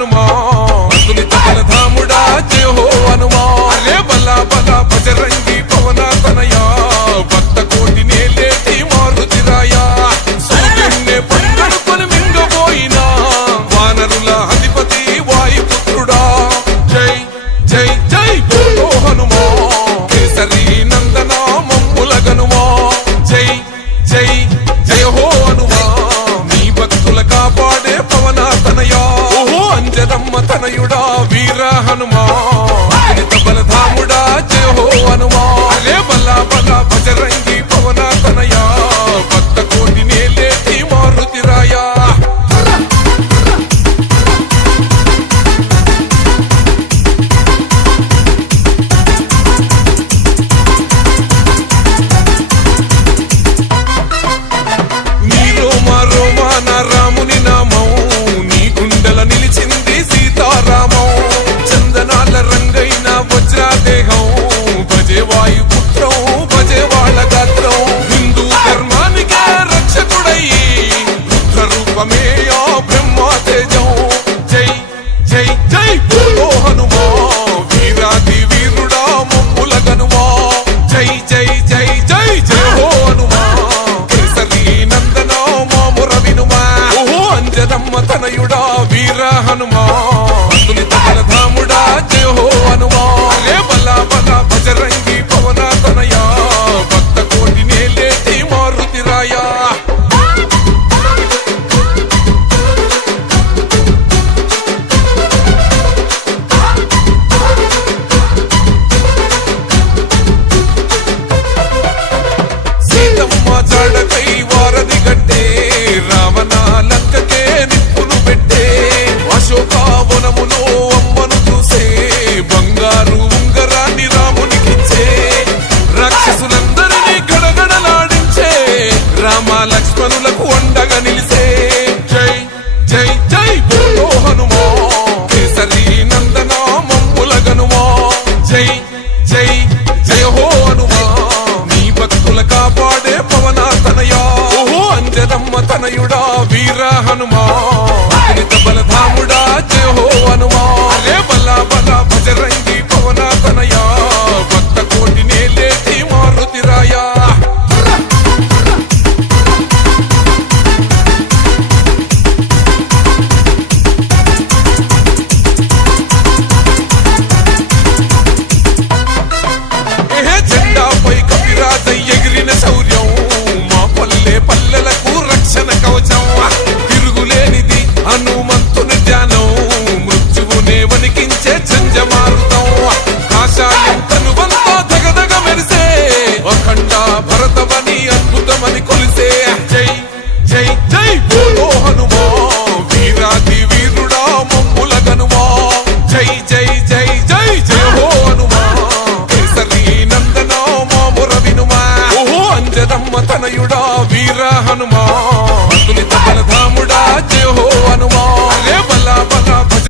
హనుమా అతులిత బలధాముడా జయ హో హనుమా అరే బలా బలా బజరంగి పవన తనయా భక్త కోటి నేలేటి మారుతిరాయా సూర్యున్నే పంగడుకొని మింగబోయినా వానరుల అధిపతి వాయుపుత్రుడా జై జై జై బోలో హనుమా కేసరి నందన మమ్ముల గనుమా జై జై జయ హో హనుమా నీ భక్తుల కాపాడే పవన తనయా ఓహో అంజనమ్మ తనయుడా వీర హనుమా అతులిత బలధాముడా జయ హో హనుమా అరే బలా బలా బజరంగి పవన తనయా భక్త కోటి నేలేటి మారుతిరాయా రాముని నామం నీ గుండెల నిలిచింది సీతారామం చందనాల రంగైన వజ్రాదేహం భజే వాయుపుత్రం భజే వాళ్ళ గాత్రం హిందూ ధర్మానికే రక్షకుడయ్యి రుద్ర రూపమే ఆ బ్రహ్మ తేజం జై జై జై బోలో హనుమా వీరాది వీరుడా మమ్ముల గనుమా జై జై జై జై జయ హో హనుమా కేసరి నందన మాముర వినుమా ఓహో అంజనమ్మ తనయుడా వీర హనుమా